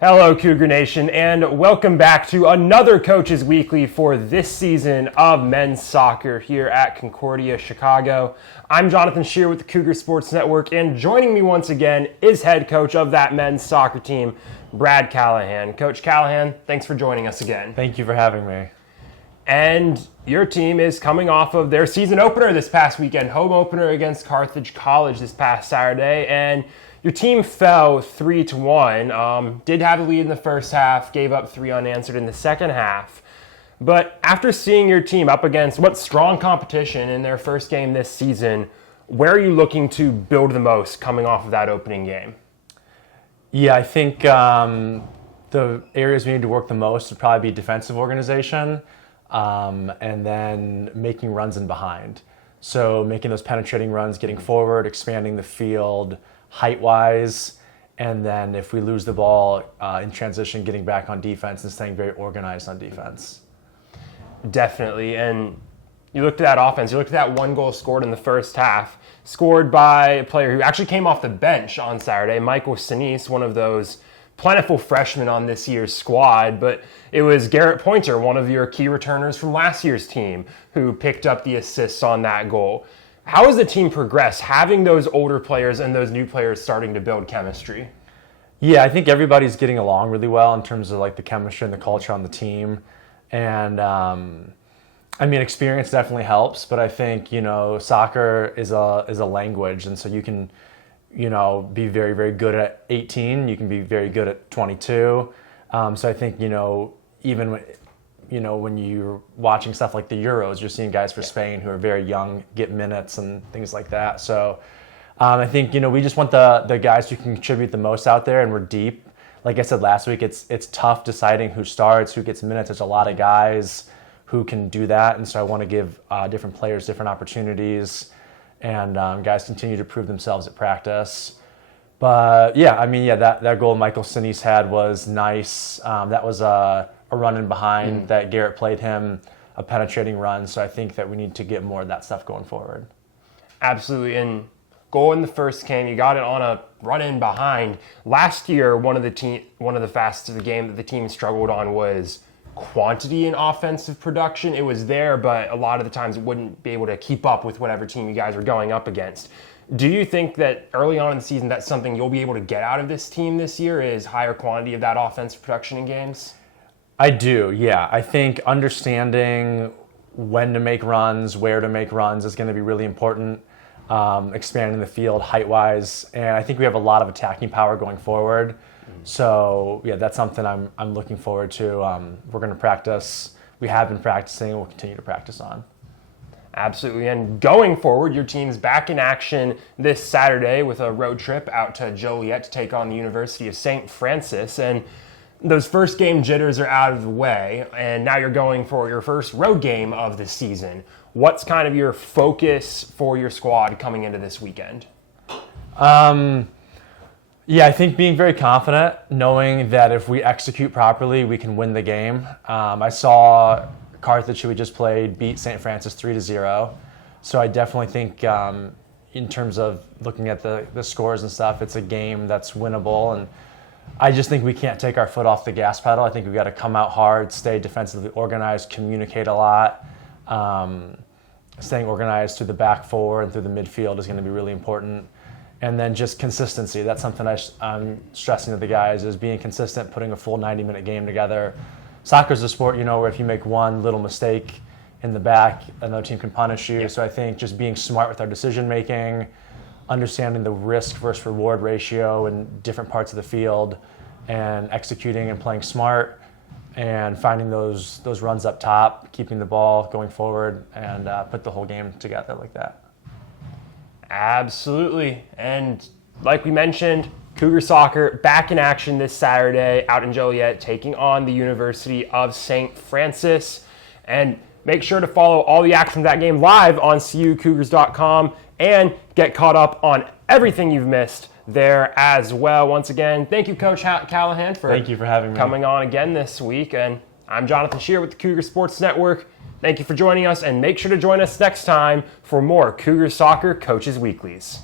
Hello, Cougar Nation, and welcome back to another Coaches Weekly for this season of men's soccer here at Concordia, Chicago. I'm Jonathan Scheer with the Cougar Sports Network, and joining me once again is head coach of that men's soccer team, Brad Callahan. Coach Callahan, thanks for joining us again. Thank you for having me. And your team is coming off of their season opener this past weekend, home opener against Carthage College this past Saturday, and your team fell 3-1, did have a lead in the first half, gave up 3 unanswered in the second half. But after seeing your team up against what strong competition in their first game this season, where are you looking to build the most coming off of that opening game? Yeah, I think the areas we need to work the most would probably be defensive organization and then making runs in behind. So making those penetrating runs, getting forward, expanding the field, height-wise, and then if we lose the ball in transition, getting back on defense and staying very organized on defense. Definitely, and you looked at that offense, you looked at that one goal scored in the first half, scored by a player who actually came off the bench on Saturday, Michael Sinise, one of those plentiful freshmen on this year's squad, but it was Garrett Pointer, one of your key returners from last year's team, who picked up the assists on that goal. How has the team progressed, having those older players and those new players starting to build chemistry? Yeah, I think everybody's getting along really well in terms of like the chemistry and the culture on the team. And experience definitely helps, but I think, soccer is a language, and so you can, be very, very good at 18, you can be very good at 22. So I think, even when you're watching stuff like the Euros, you're seeing guys for Spain who are very young get minutes and things like that. So I think, we just want the guys who can contribute the most out there, and we're deep. Like I said last week, it's tough deciding who starts, who gets minutes. There's a lot of guys who can do that, and so I want to give different players different opportunities, and guys continue to prove themselves at practice. But that goal Michael Sinise had was nice. That was a run in behind that Garrett played him, a penetrating run. So I think that we need to get more of that stuff going forward. Absolutely. And goal in the first game, you got it on a run in behind. Last year, one of the facets of the game that the team struggled on was quantity in offensive production. It was there, but a lot of the times it wouldn't be able to keep up with whatever team you guys were going up against. Do you think that early on in the season that's something you'll be able to get out of this team this year, is higher quantity of that offensive production in games? I do, yeah. I think understanding when to make runs, where to make runs is going to be really important. Expanding the field height-wise, and I think we have a lot of attacking power going forward. So yeah, that's something I'm looking forward to. We're going to practice. We have been practicing, and we'll continue to practice on. Absolutely, and going forward, your team's back in action this Saturday with a road trip out to Joliet to take on the University of St. Francis, and those first game jitters are out of the way, and now you're going for your first road game of the season. What's kind of your focus for your squad coming into this weekend? I think being very confident, knowing that if we execute properly, we can win the game. I saw Carthage, who we just played, beat St. Francis 3-0. So I definitely think in terms of looking at the scores and stuff, it's a game that's winnable, and I just think we can't take our foot off the gas pedal. I think we've got to come out hard, stay defensively organized, communicate a lot. Staying organized through the back four and through the midfield is going to be really important. And then just consistency. That's something I'm stressing to the guys, is being consistent, putting a full 90-minute game together. Soccer's a sport, where if you make one little mistake in the back, another team can punish you. Yeah. So I think just being smart with our decision-making, understanding the risk versus reward ratio in different parts of the field, and executing and playing smart, and finding those runs up top, keeping the ball going forward, and put the whole game together like that. Absolutely. And like we mentioned, Cougar soccer back in action this Saturday out in Joliet, taking on the University of St. Francis. And make sure to follow all the action of that game live on CUCougars.com and get caught up on everything you've missed there as well. Once again, thank you, Coach Callahan, thank you for having me, coming on again this week. And I'm Jonathan Scheer with the Cougar Sports Network. Thank you for joining us, and make sure to join us next time for more Cougar Soccer Coaches Weeklies.